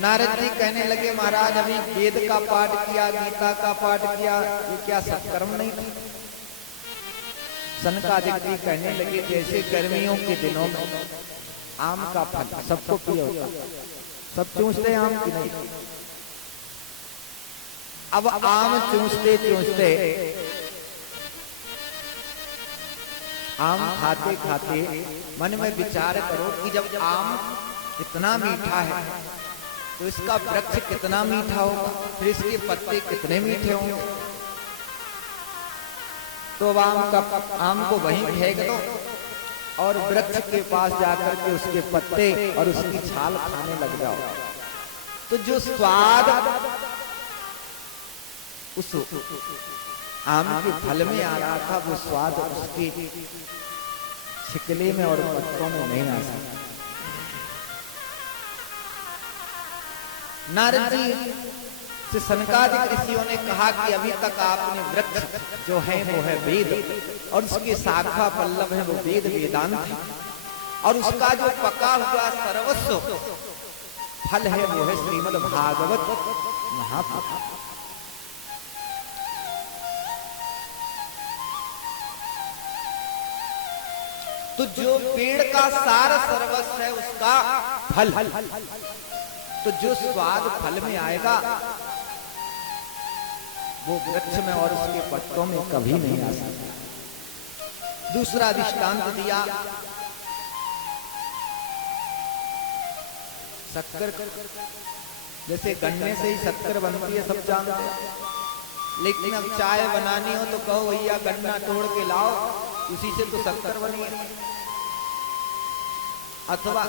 नारद जी कहने लगे महाराज अभी वेद का पाठ किया, गीता का पाठ किया, ये क्या सत्कर्म नहीं था? सनकादिक जी कहने लगे जैसे गर्मियों के दिनों में आम का फल सबको प्रिय होता, सब चूसते आम की नहीं। अब आम चूसते चूसते, आम खाते खाते मन में विचार करो कि जब आम इतना मीठा है तो इसका वृक्ष कितना मीठा होगा, फिर इसके पत्ते कितने मीठे होंगे। तो आम को वहीं फेंक दो और वृक्ष के पास जाकर के उसके पत्ते और उसकी छाल खाने लग जाओ, तो जो स्वाद उस आम के फल में आ रहा था वो स्वाद उसकी छिकले में और पत्तों में नहीं आ सकता। नारद जी से सनकादिक ऋषियों ने कहा कि अभी तक आपने वृक्ष जो है वो है वेद और उसके शाखा पल्लव है वो वेद वेदांत है, और उसका जो पका हुआ सर्वस्व फल है वो है श्रीमद् भागवत महापुराण। तो जो पेड़ का सार सर्वस्व है उसका फल, तो जो स्वाद फल में आएगा वो वृक्ष में और उसके पत्तों में कभी नहीं आ सकता। दूसरा दृष्टांत दिया, शक्कर, जैसे गन्ने से ही शक्कर बनती है सब जानते हैं, लेकिन अब चाय बनानी हो तो कहो भैया गन्ना तोड़ के लाओ, उसी से तो शक्कर बनी है। अथवा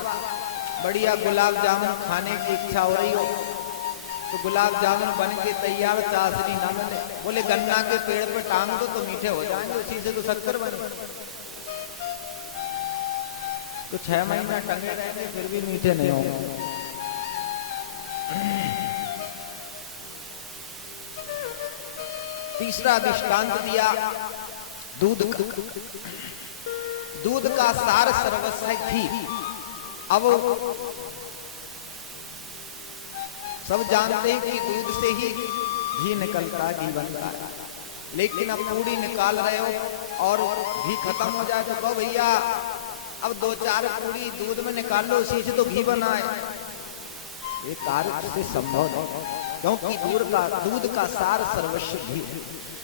बढ़िया गुलाब जामुन खाने की इच्छा हो रही हो तो गुलाब जामुन बन के तैयार, चाशनी ना मिले, बोले गन्ना के पेड़ पे टांग दो तो मीठे हो जाएंगे, उसी से तो शक्कर बने। तो 6 महीना टंगे रहेंगे फिर भी मीठे नहीं होंगे। तीसरा दृष्टांत दिया दूध का। दूध का सार सर्वस्व है घी। अब सब जानते हैं कि दूध से ही घी निकलता है, घी बनता है, लेकिन अब पूड़ी निकाल रहे हो और घी खत्म हो जाए तो कहो भैया अब 2-4 पूड़ी दूध में निकाल लो, उसी से तो घी बना है। ये कार्य से संभव नहीं, क्योंकि दूध का सार सर्वस्व घी है।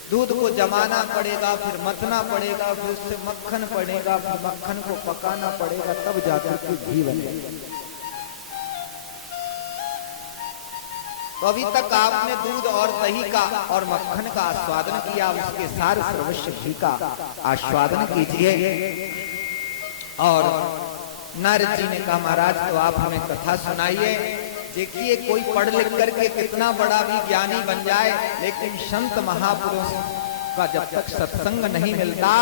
दूध को जमाना पड़ेगा, फिर मथना पड़ेगा, फिर उससे मक्खन पड़ेगा, फिर मक्खन को पकाना पड़ेगा, तब जाकर के घी बनेगा। तो अभी तक आपने दूध और दही का और मक्खन का आस्वादन किया, उसके सार सर्वस्व घी का आस्वादन कीजिए। और नारद जी ने कहा महाराज तो आप हमें कथा सुनाइए। देखिए कोई पढ़ लिख करके कितना बड़ा भी ज्ञानी बन जाए, लेकिन संत महापुरुष का जब तक सत्संग नहीं मिलता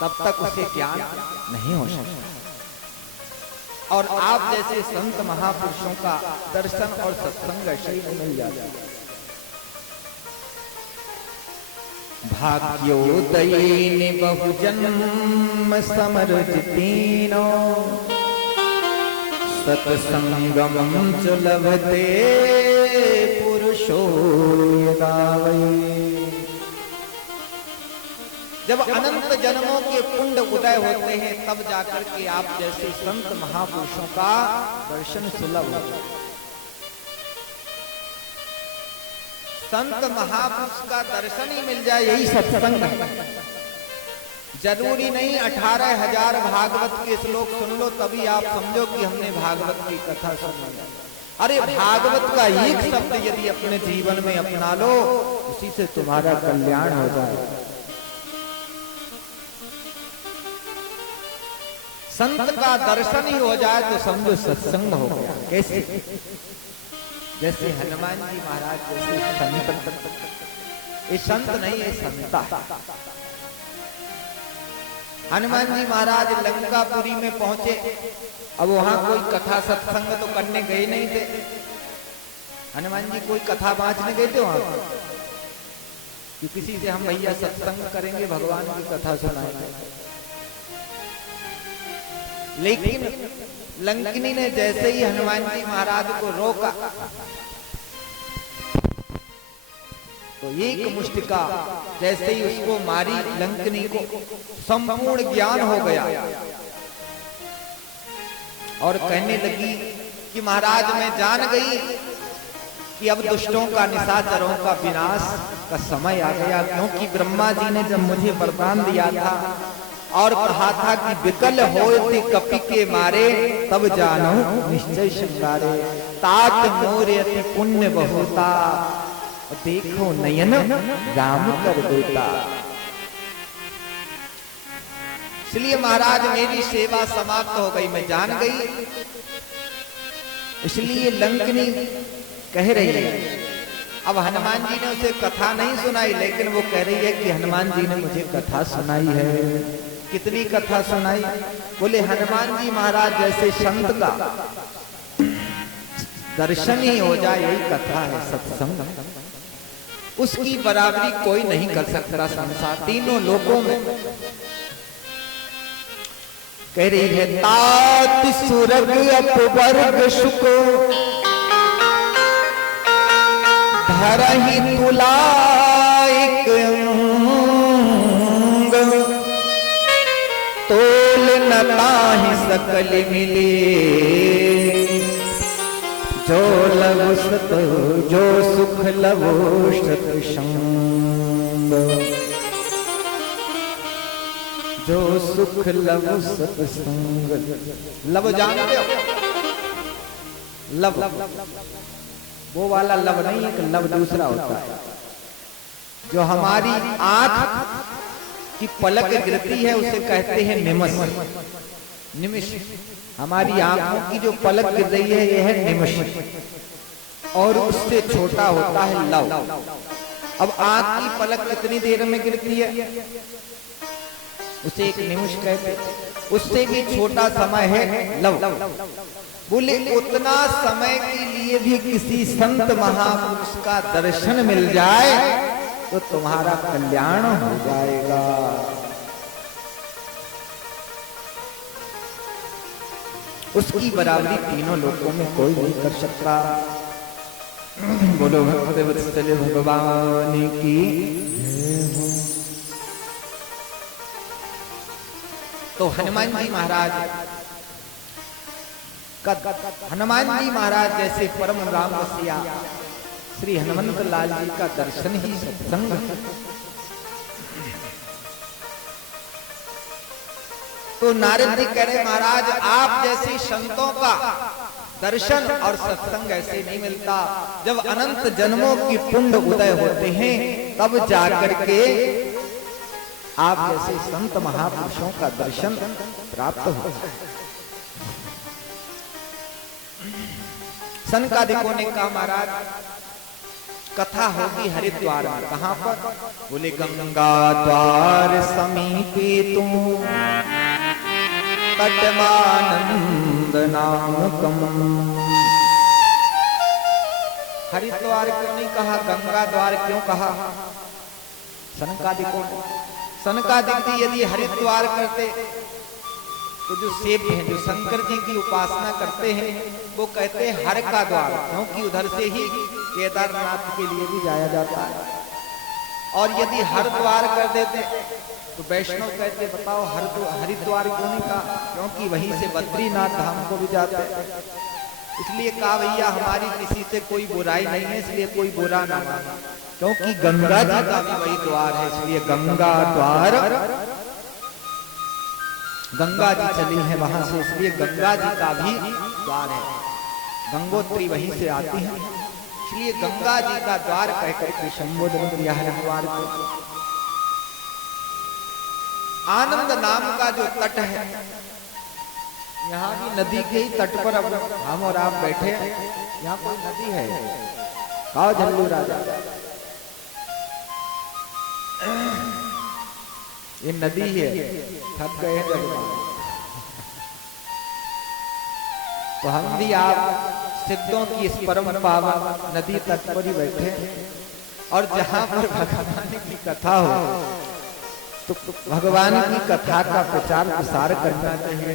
तब तक उसे ज्ञान नहीं हो सकता। और आप जैसे संत महापुरुषों का दर्शन और सत्संग ऐसे ही मिल जाता है। भाग्योदयिनी बहुजन्म समर्जितीनो सत्संगम च लभते पुरुषो यदा वै। जब अनंत जन्मों के पुण्य उदय होते हैं तब जाकर के आप जैसे संत महापुरुषों का दर्शन सुलभ होता है। संत महापुरुष का दर्शन ही मिल जाए यही सत्संग है। जरूरी नहीं 18,000 भागवत के श्लोक सुन लो तभी आप समझो कि हमने भागवत की कथा सुनी। अरे भागवत का एक शब्द यदि अपने जीवन में अपना लो उसी से तुम्हारा कल्याण हो जाए। संत का दर्शन ही हो जाए तो समझो सत्संग हो गया। कैसे? जैसे हनुमान जी महाराज जैसे संत, ये संत नहीं है संता। हनुमान जी महाराज लंकापुरी में पहुंचे, अब वहां कोई कथा सत्संग तो करने गए नहीं थे। हनुमान जी कोई कथा बांचने गए थे वहां कि किसी से हम भैया सत्संग करेंगे, भगवान की कथा सुनाएंगे। लेकिन लंकिनी ने जैसे ही हनुमान जी महाराज को रोका तो एक मुष्टिका जैसे ही उसको मारी, लंकिनी को संपूर्ण ज्ञान हो गया और कहने लगी कि महाराज मैं जान गई कि अब दुष्टों का, निशाचरों का विनाश का समय आ गया, क्योंकि ब्रह्मा जी ने जब मुझे वरदान दिया था और कहा था कि विकल होए कपि के मारे, तब जानो निश्चय शंकारे, तात मोरे अति पुण्य बहुता, देखो नयन राम कर देता। इसलिए महाराज मेरी सेवा समाप्त हो गई, मैं जान गई। इसलिए लंकिनी कह रही है, अब हनुमान जी ने उसे कथा नहीं सुनाई, लेकिन वो कह रही है कि हनुमान जी ने मुझे कथा सुनाई है। कितनी कथा सुनाई? बोले हनुमान जी महाराज जैसे संत का दर्शन ही हो जाए, यही कथा है सत्संग। उसकी बराबरी कोई नहीं कर सकता संसार, तीनों लोकों में। कह रही है, तात सुरग अपवर्ग सुख धरहि तुलाइक अंग, तोल न ताहि सकल मिले, जो लवु सत जो सुख लवो सत्संग, जो सुख लवु सत्संग। लव जानते हो? लव वो वाला लव नहीं, एक लव दूसरा होता है जो हमारी आंख की पलक गिरती है उसे कहते हैं निमिष। निमिष हमारी आंखों की जो पलक गिर रही है यह है निमिष, और उससे छोटा होता है लव। अब आंख की पलक कितनी देर में गिरती है उसे एक निमिष कहते हैं, उससे भी छोटा समय है लव। बोले उतना समय के लिए भी किसी संत महापुरुष का दर्शन मिल जाए तो तुम्हारा कल्याण हो जाएगा। उसकी बराबरी तीनों लोकों में कोई नहीं कर सकता। बोलो भगवत भगवान की। तो हनुमान जी महाराज जैसे परम राम रसिया श्री हनुमंत लाल जी का दर्शन ही सत्संग है। तो नारद जी कह रहे महाराज आप जैसे संतों का दर्शन और सत्संग ऐसे नहीं मिलता। जब अनंत जन्मों की पुण्य उदय होते हैं तब जाकर के आप जैसे संत महापुरुषों का दर्शन प्राप्त होता है। सनकादिकों ने कहा महाराज कथा होगी हरिद्वार में। कहां पर? बोले गंगा द्वार समीपे तुम तटवानंद नामकम। हरिद्वार क्यों नहीं कहा, गंगा द्वार क्यों कहा? सनकादिकों सनकादिक यदि हरिद्वार करते तो जो सेव्य हैं, जो शंकर जी की उपासना करते हैं, वो कहते हैं हर का द्वार, क्योंकि उधर से ही केदारनाथ के लिए भी जाया जाता है। और यदि हर द्वार कर देते तो वैष्णव कहते बताओ हरिद्वार क्यों नहीं कहा, क्योंकि वहीं से बद्रीनाथ धाम को भी जाते हैं। इसलिए कहा भैया हमारी किसी से कोई बुराई नहीं है, इसलिए कोई बुरा ना माने, क्योंकि गंगा जी का भी वही द्वार है। इसलिए गंगा द्वार, गंगा जी चली है वहां से, इसलिए गंगा जी का भी द्वार है। गंगोत्री वहीं से आती है, इसलिए गंगा जी का द्वार कहकर के संबोधन किया हरिद्वार को। आनंद नाम का जो तट है, यहाँ भी नदी के ही तट पर अब हम और आप बैठे हैं। यहाँ कोई नदी है? आओ झल्लू राजा, ये नदी है। थक गए हैं जब तो हम भी आप सिद्धों की इस परम पावन नदी तट पर ही बैठे, और जहां पर भगवान की कथा हो तो भगवान की कथा का प्रचार प्रसार करना चाहिए।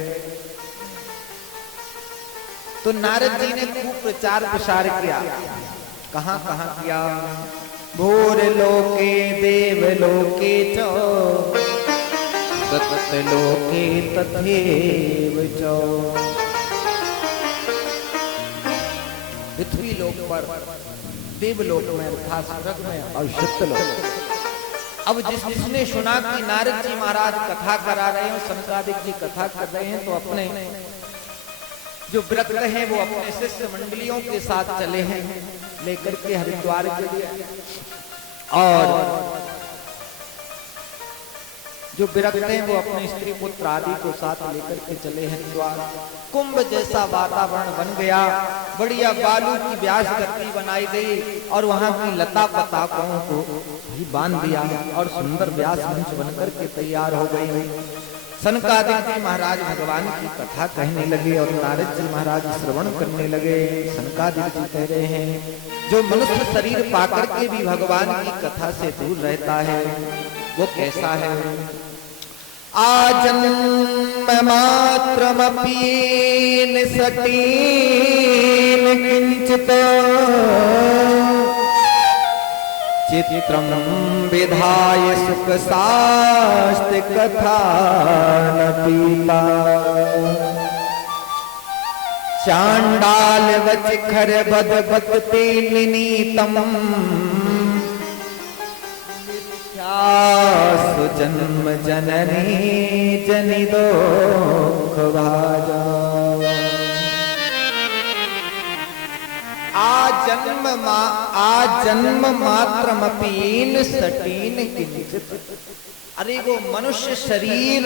तो नारद जी ने खूब प्रचार प्रसार किया। कहां कहां किया? भूर लोके देव लोके च सत लोके तथैव च। पृथ्वी लोक पर, देवलोक में अर्थात स्वर्ग में और सत्यलोक। अब जिसने सुना कि नारद जी महाराज कथा करा रहे हैं, सनकादिक जी कथा कर रहे हैं, तो अपने जो व्रत हैं वो अपने शिष्य मंडलियों के साथ चले हैं लेकर के हरिद्वार के लिए। और जो विरक्त हैं वो अपने स्त्री पुत्र आदि को साथ लेकर के चले हरिद्वार। कुंभ जैसा वातावरण बन गया, बढ़िया बालू की व्यास गति बनाई गई और वहां की लता पताकों को भी बांध दिया और सुंदर व्यास मंच बनकर के तैयार हो गई। सनकादिक जी महाराज भगवान की कथा कहने लगे और नारद जी महाराज श्रवण करने लगे। सनकादिक जी कह रहे हैं जो मनुष्य शरीर पाकर के भी भगवान की कथा से दूर रहता है वो कैसा है? आजन्म मात्रमपि निसटीन किंचित चित्रम विधाय सुख शास्त्र कथा न पीता। चांडाल वचखर बद बदते निनीतम सुजन्म जननी जनि दुख भाजा। आजन्म मात्रमपि सटीन किंचित। अरे वो मनुष्य शरीर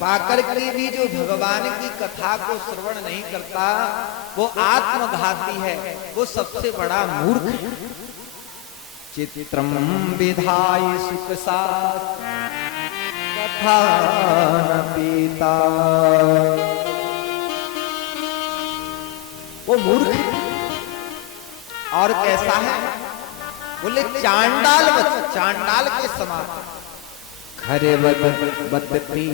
पाकर के भी जो भगवान की कथा को श्रवण नहीं करता वो आत्मघाती है, वो सबसे बड़ा मूर्ख है। चित्रम विधाय सुख शास्त्र कथा न पीता। वो मूर्ख है। और कैसा है? बोले चांडाल चांडाल के समान, खरे बदती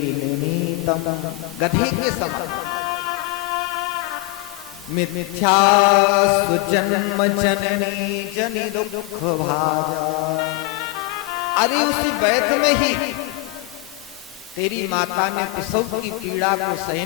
नीतम, गधे के समान। मिथ्या सुजन्म जननी जनि दुख भाजा। अरे उसी बैत में ही तेरी माता ने प्रसव की पीड़ा को सहन